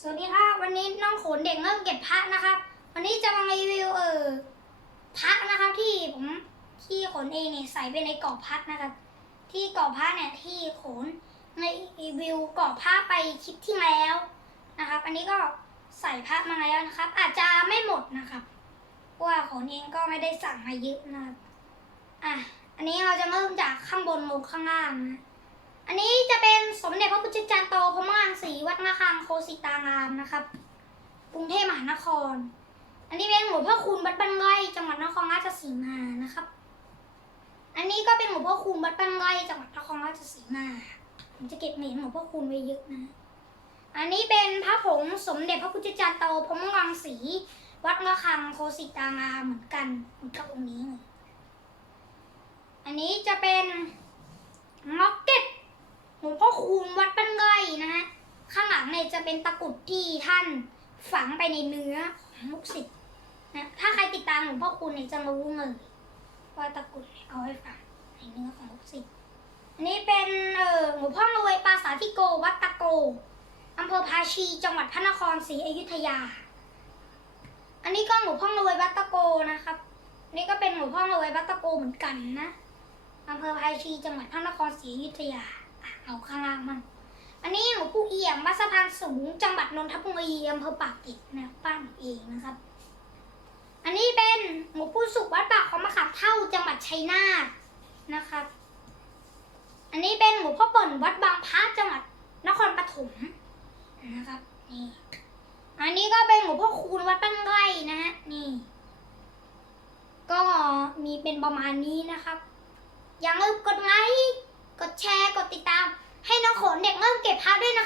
สวัสดีครับวันนี้น้องโขนเด็กเริ่มเก็บพระนะครับ วันนี้จะมารีวิวเออพระนะครับที่ผมที่ขนเองเนี่ยใส่ไปในกรอบพระนะครับ ที่กรอบพระเนี่ยที่ขนในรีวิวกรอบพระไปคลิปที่แล้วนะครับ อันนี้ก็ใส่พระมาแล้วนะครับ อาจจะไม่หมดนะครับเพราะว่าขนเองก็ไม่ได้สั่งมาเยอะนะครับอะอันนี้เราจะเริ่มจากข้างบนลงข้างล่างนะอันนี้จะเป็นสมเด็จพระพุทธจารย์โตพระมางศรีวั ดนาคังโคสิตางามนะครับ กรุงเทพมหานคร อันนี้เป็นหลวงพ่อคูณวัดบ้านไร่จังหวัดนครราชสีมานะครับ อันนี้ก็เป็นหลวงพ่อคูณวัดบ้านไร่จังหวัดนครราชสีมา ผมจะเก็บเหรียญหลวงพ่อคูณไว้เยอะนะ อันนี้เป็นพระผงสมเด็จพระพุทธจารย์โตพระมังศรีวัดระฆังโคสิตางามเหมือนกันเหมือนกับองค์นี้เลยอันนี้จะเป็นม็อกเก็ต หลวงพ่อคูณวัดบ้านไร่นะฮะ ข้างหลัง เนี่ยจะเป็นตะกุดที่ท่านฝังไปในเนื้อของลูกศิษย์นะ ถ้าใครติดตามหลวงพ่อคูณเนี่ยจะรู้เลยว่าตะกุดเอาไว้ฝังในเนื้อของลูกศิษย์อันนี้เป็นเออหลวงพ่อรวยปราสาทธิโกวัดตะโกอำเภอภาชีจังหวัดพระนครศรีอยุธยา อันนี้ก็หลวงพ่อรวยวัดตะโกนะครับ นี่ก็เป็นหลวงพ่อรวยวัดตะโกเหมือนกันนะอำเภอภาชีจังหวัดพระนครศรีอยุธยาเอาข้างล่างมัน วงปู่เอี่ยมวัดสะพานสูง จังหวัดนนทบุรีอำเภอปากเกร็ดนะบ้านเองนะครับ อันนี้เป็นหลวงปู่สุขวัดปากของมะขามเท่าจังหวัดชัยนาทนะครับ อันนี้เป็นหลวงพ่อเปิ่นวัดบางพระจังหวัดนครปฐมนะครับนี่อันนี้ก็เป็นหลวงพ่อคูณวัดบ้านไร่นะฮะนี่ ก็มีเป็นประมาณนี้นะครับ อย่าลืมกดไลค์ กดแชร์ กดติดตาม ให้น้องโขนเด็กเริ่มเก็บพระด้วยนะคะ